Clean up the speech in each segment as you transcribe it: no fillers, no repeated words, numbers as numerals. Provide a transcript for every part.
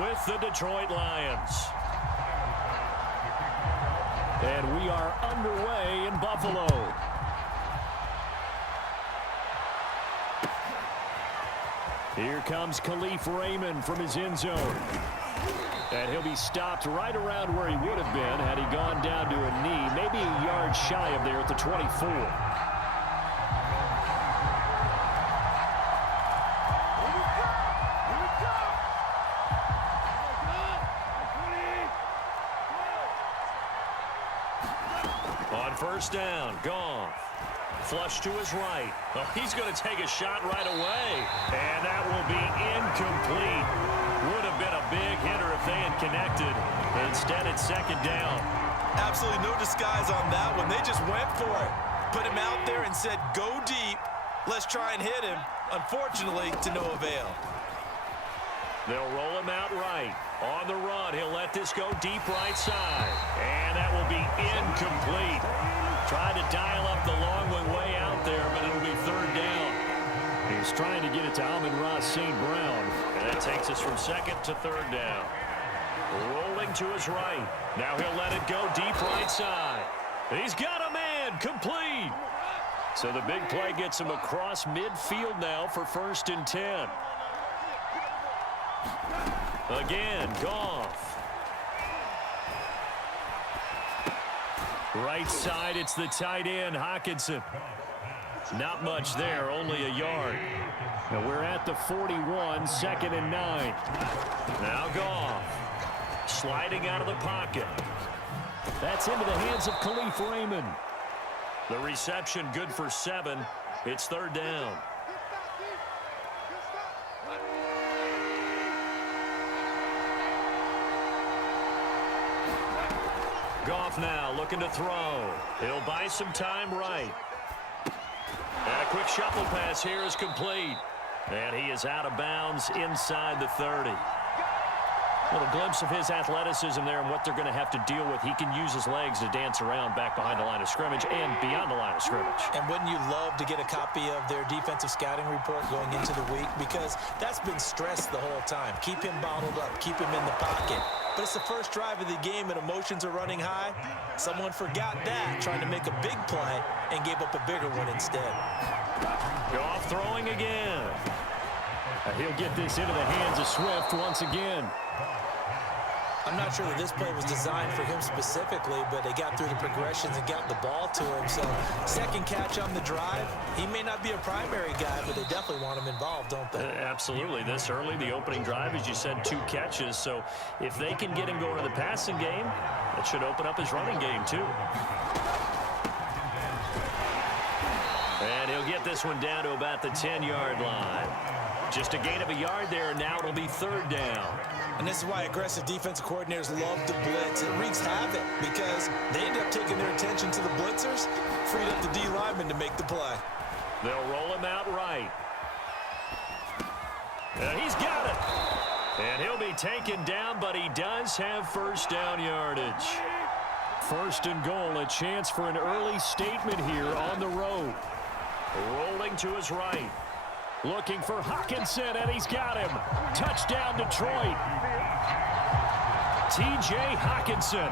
with the Detroit Lions. And we are underway in Buffalo. Here comes Khalif Raymond from his end zone. And he'll be stopped right around where he would have been had he gone down to a knee, maybe a yard shy of there at the 24. On first down, Goff. Flush to his right. Oh, he's going to take a shot right away. And that will be incomplete. Would have been a big hitter if they had connected. Instead, it's second down. Absolutely no disguise on that one. They just went for it. Put him out there and said, go deep. Let's try and hit him. Unfortunately, to no avail. They'll roll him out right. On the run, he'll let this go deep right side. And that will be incomplete. Tried to dial up the long way out there, but it'll be third down. He's trying to get it to Amon-Ra St. Brown. And that takes us from second to third down. Rolling to his right. Now he'll let it go deep right side. He's got a man. Complete. So the big play gets him across midfield now for 1st and 10. Again, Goff. Right side, it's the tight end, Hockenson. Not much there, only a yard. Now we're at the 41, 2nd and 9. Now Goff. Sliding out of the pocket. That's into the hands of Khalif Raymond. The reception good for 7. It's third down. Goff now looking to throw. He'll buy some time right. And a quick shuffle pass here is complete. And he is out of bounds inside the 30. A little glimpse of his athleticism there and what they're going to have to deal with. He can use his legs to dance around back behind the line of scrimmage and beyond the line of scrimmage. And wouldn't you love to get a copy of their defensive scouting report going into the week? Because that's been stressed the whole time. Keep him bottled up. Keep him in the pocket. But it's the first drive of the game and emotions are running high. Someone forgot that, trying to make a big play and gave up a bigger one instead. Goff throwing again. He'll get this into the hands of Swift once again. I'm not sure that this play was designed for him specifically, but they got through the progressions and got the ball to him. So second catch on the drive. He may not be a primary guy, but they definitely want him involved, don't they? Absolutely. This early, the opening drive, as you said, 2 catches. So if they can get him going to the passing game, that should open up his running game too. And he'll get this one down to about the 10-yard line. Just a gain of a yard there, and now it'll be third down. And this is why aggressive defensive coordinators love to blitz. It wreaks havoc because they end up taking their attention to the blitzers, freed up the D lineman to make the play. They'll roll him out right. And he's got it. And he'll be taken down, but he does have first down yardage. First and goal, a chance for an early statement here on the road. Rolling to his right. Looking for Hockenson, and he's got him. Touchdown, Detroit. T.J. Hockenson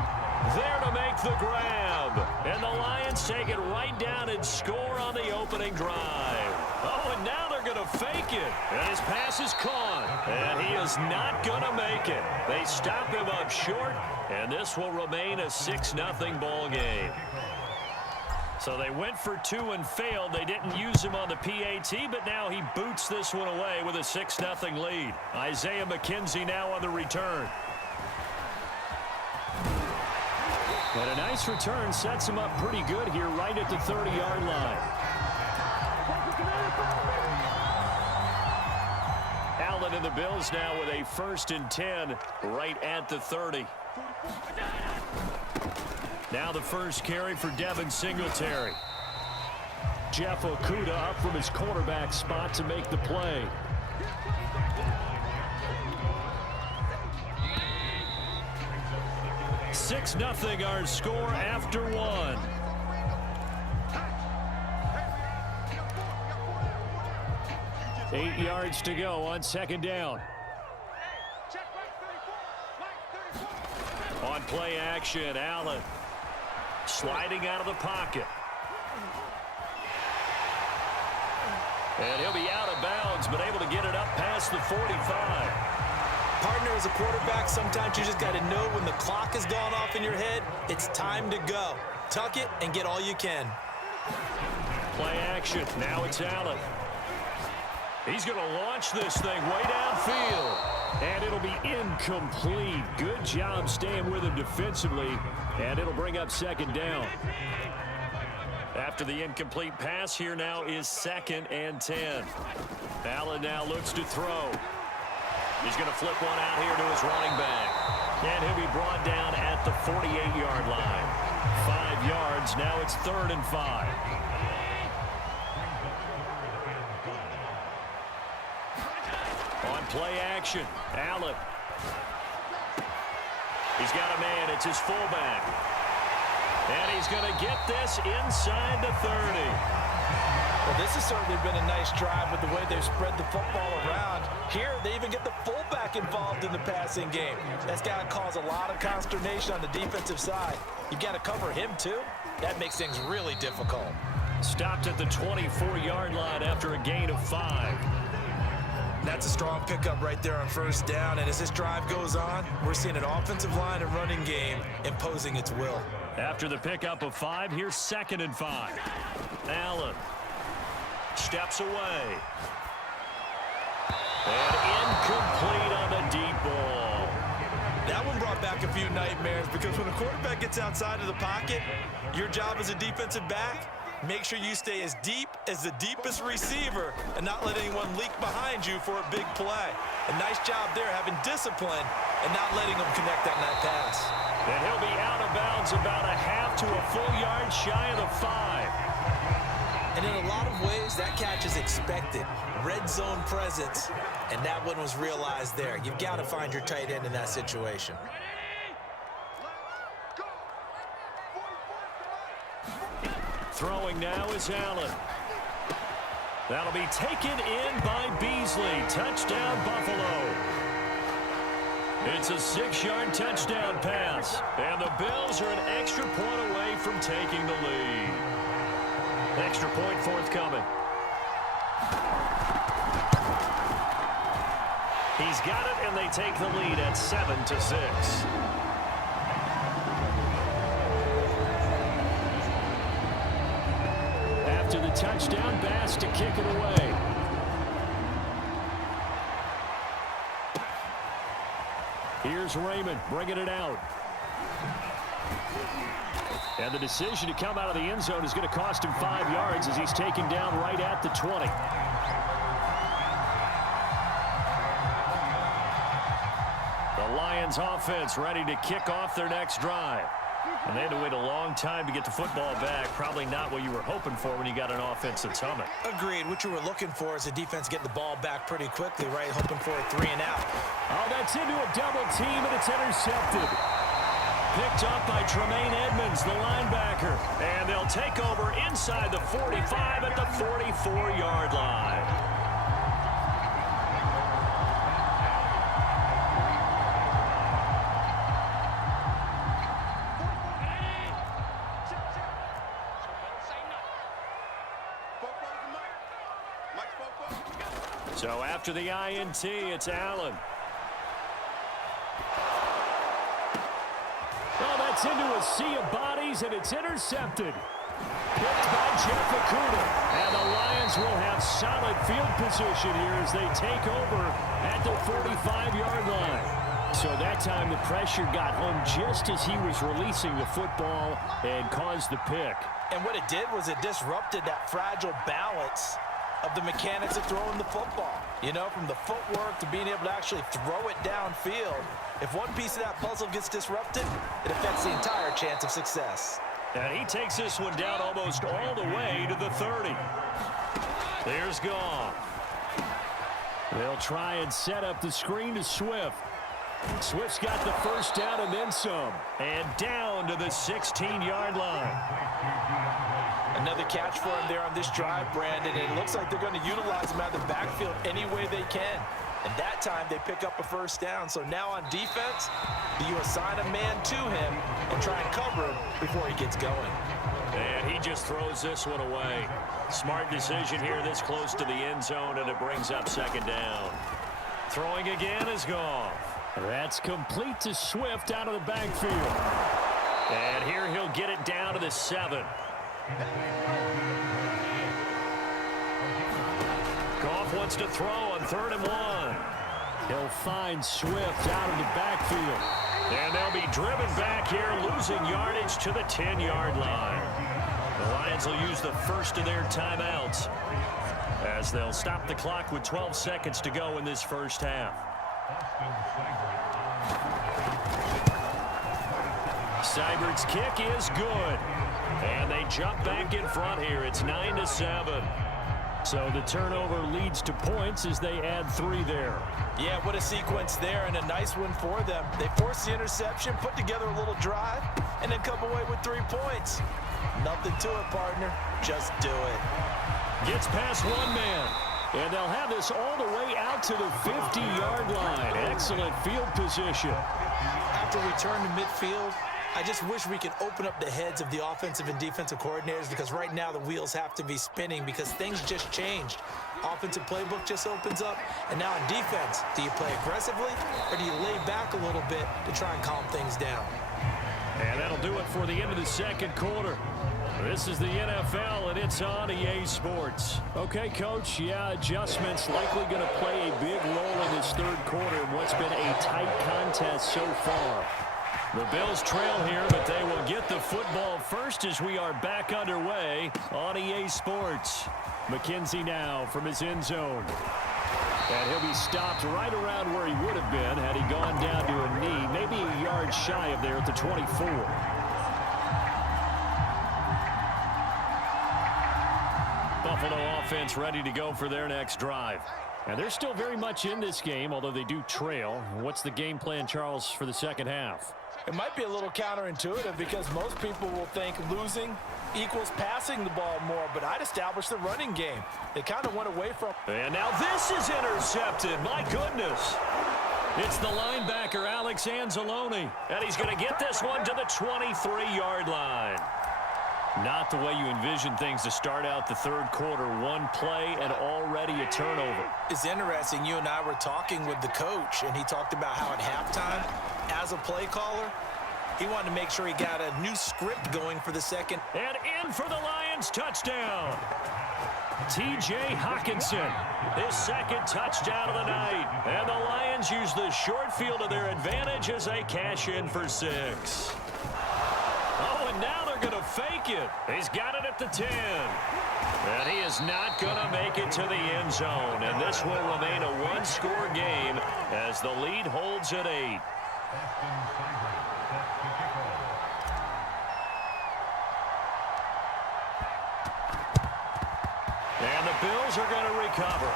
there to make the grab. And the Lions take it right down and score on the opening drive. Oh, and now they're going to fake it. And his pass is caught. And he is not going to make it. They stop him up short, and this will remain a 6-0 ball game. So they went for 2 and failed. They didn't use him on the PAT, but now he boots this one away with a 6-0 lead. Isaiah McKenzie now on the return. And a nice return sets him up pretty good here right at the 30-yard line. Allen and the Bills now with a 1st and 10 right at the 30. Now the first carry for Devin Singletary. Jeff Okudah up from his quarterback spot to make the play. Six 6-0 our score after 1. Eight yards to go on second down. On play action, Allen sliding out of the pocket. And he'll be out of bounds, but able to get it up past the 45. Partner, as a quarterback, sometimes you just got to know when the clock has gone off in your head, it's time to go. Tuck it and get all you can. Play action. Now it's Allen. He's going to launch this thing way downfield. And it'll be incomplete. Good job staying with him defensively. And it'll bring up second down. After the incomplete pass, here now is 2nd and 10. Allen now looks to throw. He's going to flip one out here to his running back. And he'll be brought down at the 48-yard line. 5 yards. Now it's 3rd and 5. On play action, Allen. He's got a man. It's his fullback. And he's going to get this inside the 30. Well, this has certainly been a nice drive with the way they've spread the football around. Here, they even get the fullback involved in the passing game. That's got to cause a lot of consternation on the defensive side. You've got to cover him, too. That makes things really difficult. Stopped at the 24-yard line after a gain of 5. That's a strong pickup right there on 1st down. And as this drive goes on, we're seeing an offensive line and running game imposing its will. After the pickup of 5, here's 2nd and 5. Allen steps away. And incomplete on the deep ball. That one brought back a few nightmares because when a quarterback gets outside of the pocket, your job as a defensive back, make sure you stay as deep as the deepest receiver and not let anyone leak behind you for a big play. A nice job there having discipline and not letting them connect on that pass. And he'll be out of bounds about a half to a full yard shy of the 5. And in a lot of ways, that catch is expected. Red zone presence, and that one was realized there. You've got to find your tight end in that situation. Throwing now is Allen. That'll be taken in by Beasley. Touchdown, Buffalo. It's a 6-yard touchdown pass. And the Bills are an extra point away from taking the lead. Extra point forthcoming. He's got it, and they take the lead at 7-6. After the touchdown, Bass to kick it away. Here's Raymond bringing it out. And the decision to come out of the end zone is going to cost him 5 yards as he's taken down right at the 20. The Lions offense ready to kick off their next drive. And they had to wait a long time to get the football back. Probably not what you were hoping for when you got an offense that's humming. Agreed. What you were looking for is the defense getting the ball back pretty quickly, right? Hoping for a 3 and out. Oh, that's into a double team, and it's intercepted. Picked up by Tremaine Edmonds, the linebacker. And they'll take over inside the 45 at the 44-yard line. So after the INT, it's Allen. Oh, that's into a sea of bodies, and it's intercepted. Picked by Jeff Okudah. And the Lions will have solid field position here as they take over at the 45-yard line. So that time the pressure got home just as he was releasing the football and caused the pick. And what it did was it disrupted that fragile balance of the mechanics of throwing the football. You know, from the footwork to being able to actually throw it downfield. If one piece of that puzzle gets disrupted, it affects the entire chance of success. And he takes this one down almost all the way to the 30. There's Goff. They'll try and set up the screen to Swift. Swift's got the first down and then some. And down to the 16-yard line. Another catch for him there on this drive, Brandon. And it looks like they're going to utilize him out of the backfield any way they can. And that time they pick up a first down. So now on defense, do you assign a man to him and try and cover him before he gets going? And he just throws this one away. Smart decision here this close to the end zone, and it brings up second down. Throwing again is Goff. That's complete to Swift out of the backfield. And here he'll get it down to the 7. Goff wants to throw on 3rd and 1. He'll find Swift out of the backfield. And they'll be driven back here, losing yardage to the 10-yard line. The Lions will use the first of their timeouts as they'll stop the clock with 12 seconds to go in this first half. Seibert's kick is good. And they jump back in front here. It's 9-7. So the turnover leads to points as they add 3 there. Yeah, what a sequence there, and a nice one for them. They force the interception, put together a little drive, and then come away with 3 points. Nothing to it, partner. Just do it. Gets past one man. And they'll have this all the way out to the 50-yard line. Excellent field position. After return to midfield, I just wish we could open up the heads of the offensive and defensive coordinators, because right now the wheels have to be spinning because things just changed. Offensive playbook just opens up, and now on defense, do you play aggressively or do you lay back a little bit to try and calm things down? And that'll do it for the end of the second quarter. This is the NFL, and it's on EA Sports. Okay, Coach, yeah, adjustments likely going to play a big role in this third quarter in what's been a tight contest so far. The Bills trail here, but they will get the football first as we are back underway on EA Sports. McKenzie now from his end zone. And he'll be stopped right around where he would have been had he gone down to a knee, maybe a yard shy of there at the 24. Buffalo offense ready to go for their next drive. And they're still very much in this game, although they do trail. What's the game plan, Charles, for the second half? It might be a little counterintuitive because most people will think losing equals passing the ball more, but I'd establish the running game. They kind of went away from. And now this is intercepted. My goodness. It's the linebacker, Alex Anzalone. And he's going to get this one to the 23-yard line. Not the way you envision things to start out the third quarter. One play and already a turnover. It's interesting. You and I were talking with the coach, and he talked about how at halftime, as a play caller, he wanted to make sure he got a new script going for the second. And in for the Lions touchdown. T.J. Hockenson, his second touchdown of the night. And the Lions use the short field to their advantage as they cash in for 6. Oh, and now they're going to fake it. He's got it at the 10. And he is not going to make it to the end zone. And this will remain a one-score game as the lead holds at 8. And the Bills are going to recover.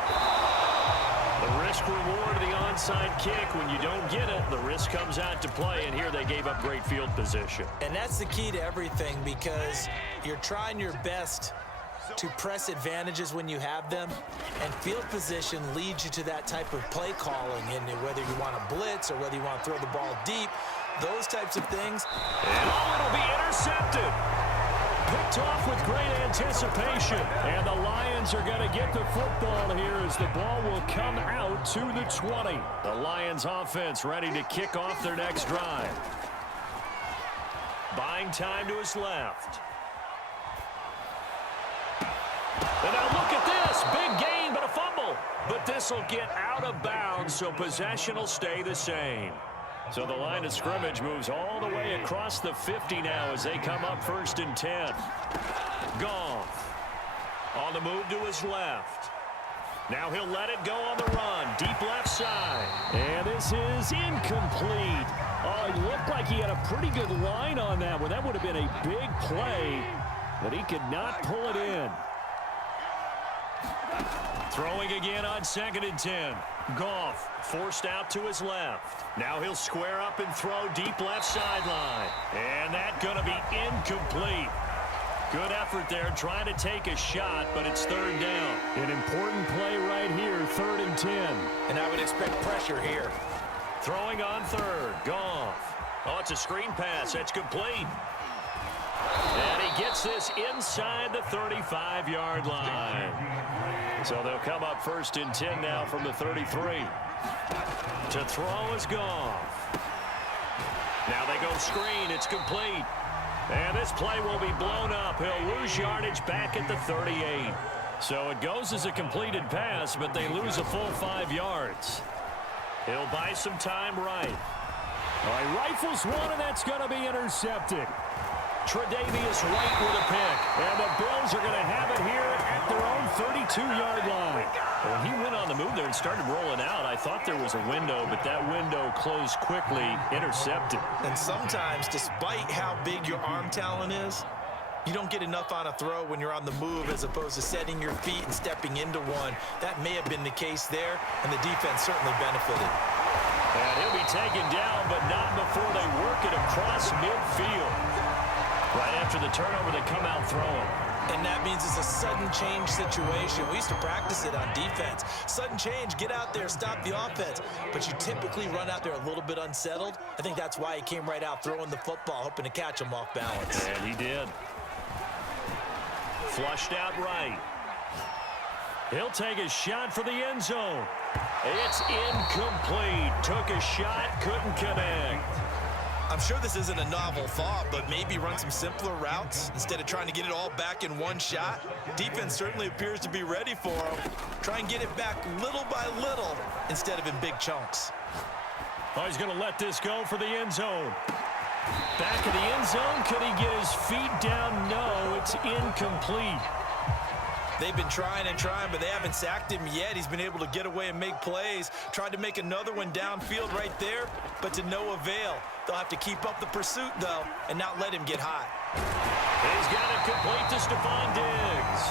The risk-reward of the onside kick, when you don't get it, the risk comes out to play, and here they gave up great field position. And that's the key to everything, because you're trying your best to press advantages when you have them, and field position leads you to that type of play calling, and whether you want to blitz or whether you want to throw the ball deep, those types of things. And it'll be intercepted. Picked off with great anticipation. And the Lions are going to get the football here as the ball will come out to the 20. The Lions offense ready to kick off their next drive. Buying time to his left. And now look at this. Big gain, but a fumble. But this will get out of bounds, so possession will stay the same. So the line of scrimmage moves all the way across the 50 now as they come up 1st and 10. Goff on the move to his left. Now he'll let it go on the run. Deep left side. And this is incomplete. Oh, it looked like he had a pretty good line on that one. That would have been a big play, but he could not pull it in. Throwing again on 2nd and 10. Goff forced out to his left. Now he'll square up and throw deep left sideline. And that's going to be incomplete. Good effort there trying to take a shot, but it's third down. An important play right here, 3rd and 10. And I would expect pressure here. Throwing on third. Goff. Oh, it's a screen pass. That's complete. And he gets this inside the 35-yard line. So they'll come up 1st and 10 now from the 33. To throw is Goff. Now they go screen. It's complete. And this play will be blown up. He'll lose yardage back at the 38. So it goes as a completed pass, but they lose a full 5 yards. He'll buy some time right. All right, rifles one, and that's going to be intercepted. Tre'Davious White with a pick. And the Bills are going to have it here at their own 32-yard line. When he went on the move there and started rolling out, I thought there was a window, but that window closed quickly, intercepted. And sometimes, despite how big your arm talent is, you don't get enough on a throw when you're on the move as opposed to setting your feet and stepping into one. That may have been the case there, and the defense certainly benefited. And he'll be taken down, but not before they work it across midfield. Right after the turnover, they come out throwing. And that means it's a sudden change situation. We used to practice it on defense. Sudden change, get out there, stop the offense. But you typically run out there a little bit unsettled. I think that's why he came right out throwing the football, hoping to catch him off balance. And he did. Flushed out right. He'll take a shot for the end zone. It's incomplete. Took a shot, couldn't connect. I'm sure this isn't a novel thought, but maybe run some simpler routes instead of trying to get it all back in one shot. Defense certainly appears to be ready for him. Try and get it back little by little instead of in big chunks. Oh, he's going to let this go for the end zone. Back of the end zone. Could he get his feet down? No, it's incomplete. They've been trying and trying, but they haven't sacked him yet. He's been able to get away and make plays. Tried to make another one downfield right there, but to no avail. They'll have to keep up the pursuit, though, and not let him get hot. He's got it complete to Stephon Diggs.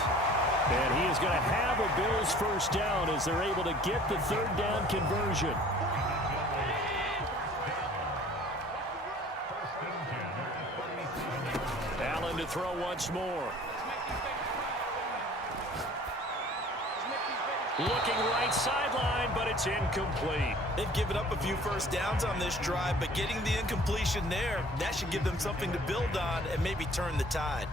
And he is going to have a Bills first down as they're able to get the third down conversion. Allen to throw once more. Looking right sideline, but it's incomplete. They've given up a few first downs on this drive, but getting the incompletion there, that should give them something to build on and maybe turn the tide.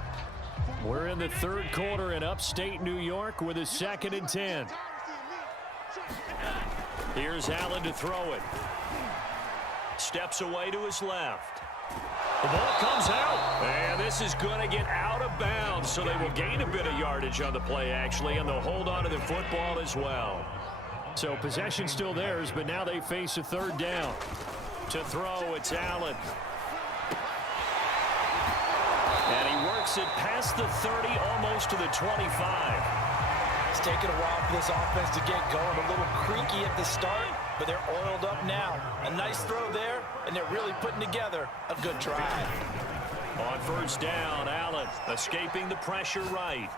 We're in the third quarter in upstate New York with a 2nd and 10. Here's Allen to throw it. Steps away to his left. The ball comes out, and this is going to get out of bounds, so they will gain a bit of yardage on the play, actually, and they'll hold on to the football as well. So possession still theirs, but now they face a third down. To throw, it's Allen. And he works it past the 30, almost to the 25. It's taken a while for this offense to get going. A little creaky at the start, but they're oiled up now. A nice throw there, and they're really putting together a good drive. On first down, Allen escaping the pressure right.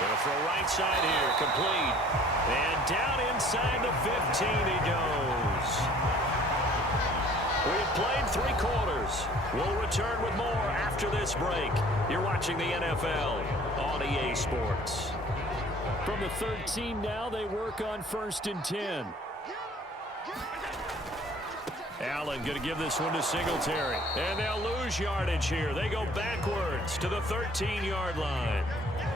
Gonna throw right side here, complete. And down inside the 15 he goes. We've played 3 quarters. We'll return with more after this break. You're watching the NFL on EA Sports. From the 13 now, they work on 1st and 10. Allen going to give this one to Singletary. And they'll lose yardage here. They go backwards to the 13-yard line.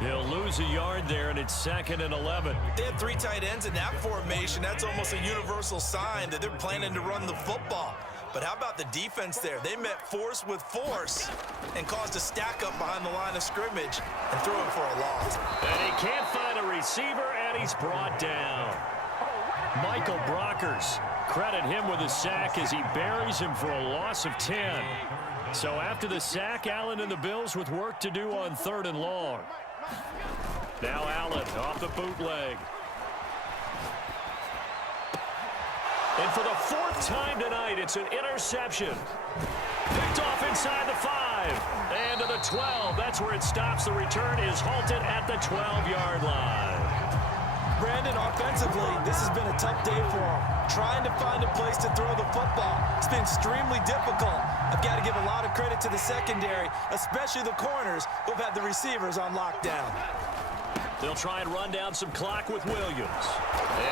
They'll lose a yard there, and it's 2nd and 11. They had 3 tight ends in that formation. That's almost a universal sign that they're planning to run the football. But how about the defense there? They met force with force and caused a stack up behind the line of scrimmage and threw him for a loss. And he can't find a receiver, and he's brought down. Michael Brockers, credit him with a sack as he buries him for a loss of 10. So after the sack, Allen and the Bills with work to do on 3rd and long. Now Allen off the bootleg. And for the 4th time tonight, it's an interception. Picked off inside the 5. And to the 12. That's where it stops. The return is halted at the 12-yard line. Brandon, offensively, this has been a tough day for him. Trying to find a place to throw the football. It's been extremely difficult. I've got to give a lot of credit to the secondary, especially the corners who've had the receivers on lockdown. They'll try and run down some clock with Williams.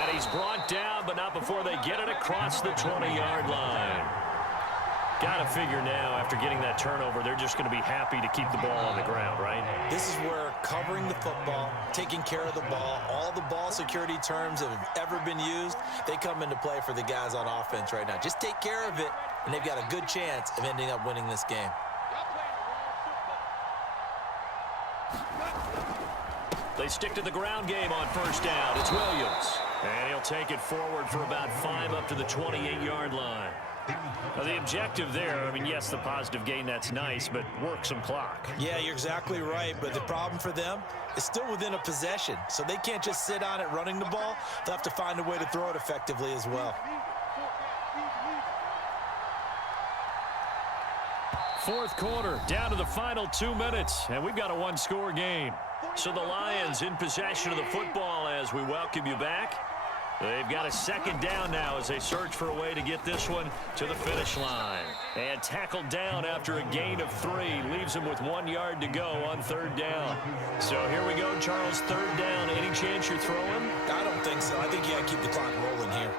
And he's brought down, but not before they get it across the 20-yard line. Got to figure now, after getting that turnover, they're just going to be happy to keep the ball on the ground, right? This is where covering the football, taking care of the ball, all the ball security terms that have ever been used, they come into play for the guys on offense right now. Just take care of it, and they've got a good chance of ending up winning this game. They stick to the ground game on first down. It's Williams. And he'll take it forward for about 5 up to the 28-yard line. Now, the objective there, I mean, yes, the positive gain, that's nice, but work some clock. Yeah, you're exactly right, but the problem for them is still within a possession, so they can't just sit on it running the ball. They'll have to find a way to throw it effectively as well. Fourth quarter, down to the final 2 minutes, and we've got a one-score game. So the Lions in possession of the football as we welcome you back. They've got a second down now as they search for a way to get this one to the finish line. And tackled down after a gain of 3. Leaves him with 1 yard to go on third down. So here we go, Charles, third down. Any chance you're throwing? I don't think so. I think you got to keep the clock rolling here.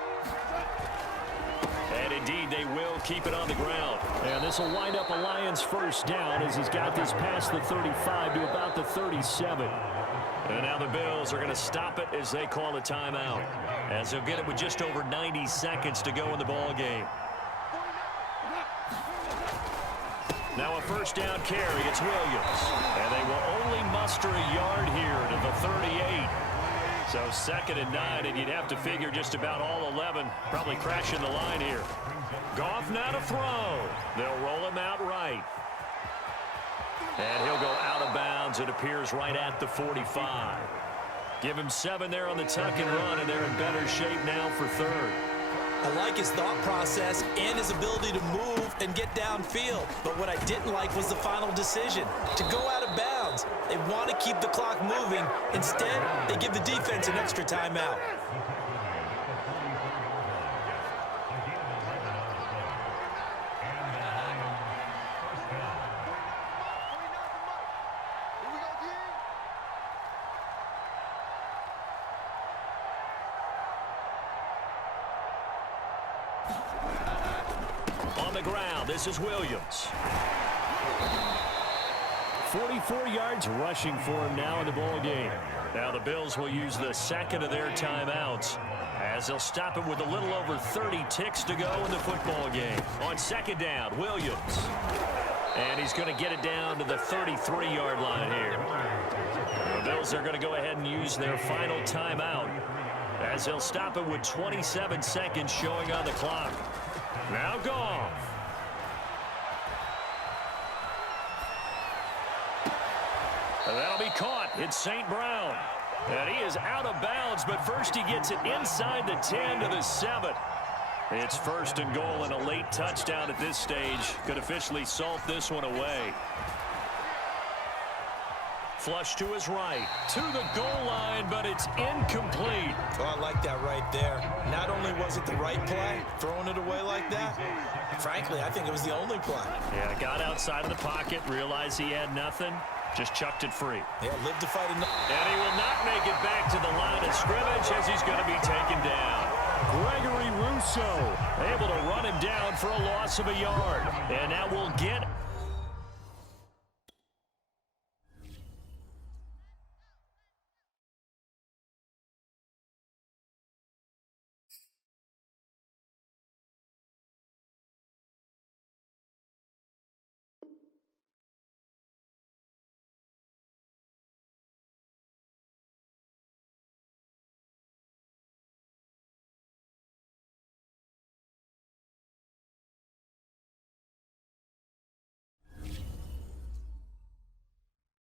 And indeed, they will keep it on the ground. And this will wind up a Lions first down as he's got this past the 35 to about the 37. And now the Bills are going to stop it as they call a timeout, as they'll get it with just over 90 seconds to go in the ball game. Now a first down carry. It's Williams. And they will only muster a yard here to the 38. So 2nd and 9, and you'd have to figure just about all 11 probably crashing the line here. Goff now to throw. They'll roll him out right. And he'll go out of bounds. It appears right at the 45. Give him 7 there on the tuck and run, and they're in better shape now for third. I like his thought process and his ability to move and get downfield. But what I didn't like was the final decision, to go out of bounds. They want to keep the clock moving. Instead, they give the defense an extra timeout. On the ground, this is Williams. 44 yards rushing for him now in the ball game. Now the Bills will use the second of their timeouts as they'll stop it with a little over 30 ticks to go in the football game. On second down, Williams. And he's going to get it down to the 33-yard line here. The Bills are going to go ahead and use their final timeout as they'll stop it with 27 seconds showing on the clock. Now Goff. And that'll be caught. It's St. Brown. And he is out of bounds, but first he gets it inside the 10 to the 7. It's 1st and goal, and a late touchdown at this stage could officially salt this one away. Flush to his right, to the goal line, but it's incomplete. Oh, I like that right there. Not only was it the right play, throwing it away like that, frankly, I think it was the only play. Yeah, got outside of the pocket, realized he had nothing, just chucked it free. Yeah, lived to fight another. And he will not make it back to the line of scrimmage as he's going to be taken down. Gregory Rousseau able to run him down for a loss of a yard. And now we'll get